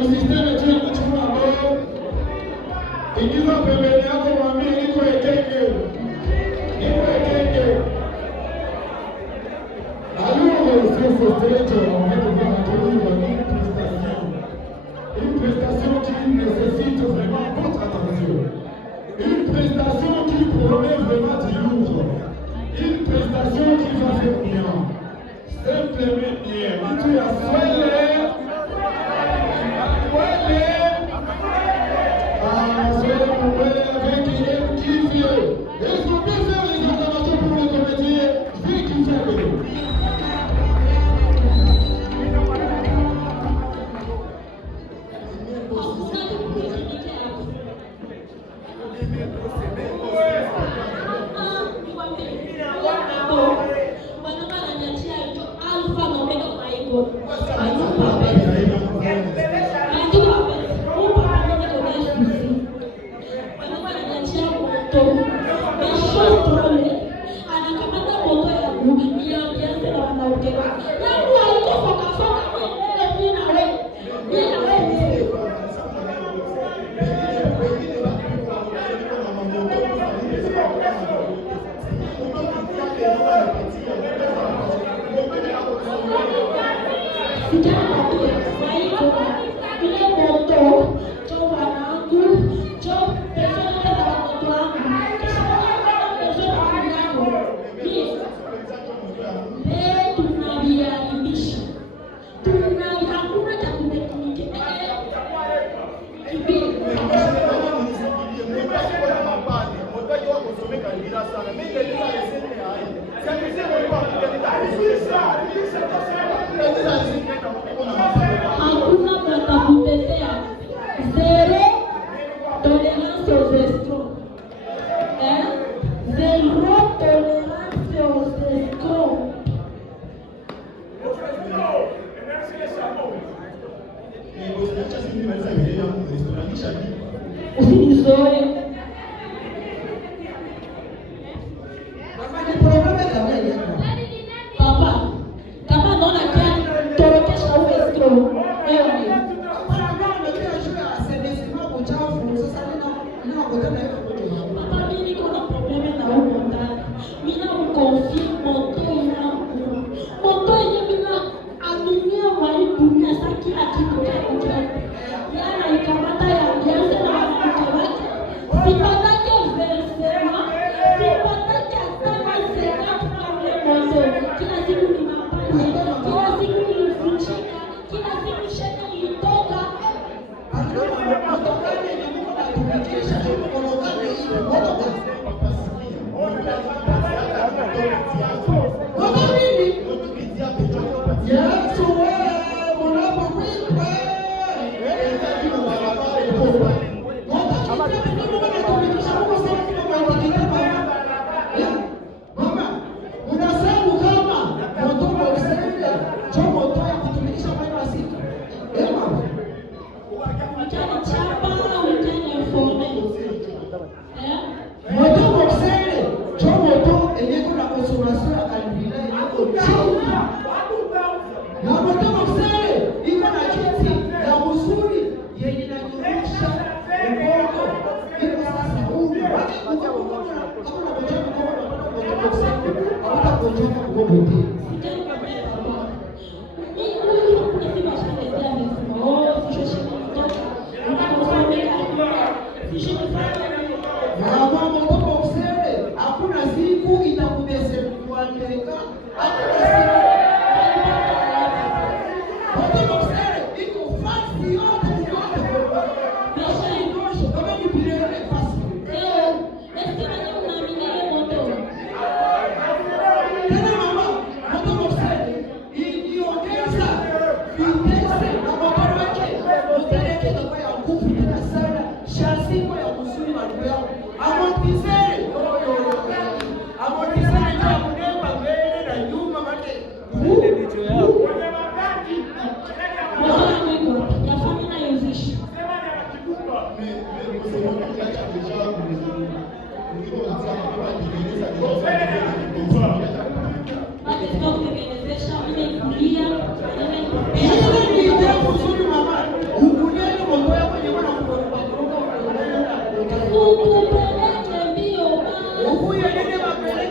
usiseme tu kuchukua moyo. Ingiza pembeni yako mwambie niko ekeke. Niko ekeke. Alors, c'est frustré, on va devoir accueillir une prestation qui nécessite vraiment votre attention. Une prestation qui promet vraiment du lourd. Une prestation qui va faire bien. Simplement bien. Tu as soigné. Avec une qui vient. Est-ce qu'on peut faire les acclamations pour le comédien? Je vais qui fait avec nous. Huku wengine wapeleke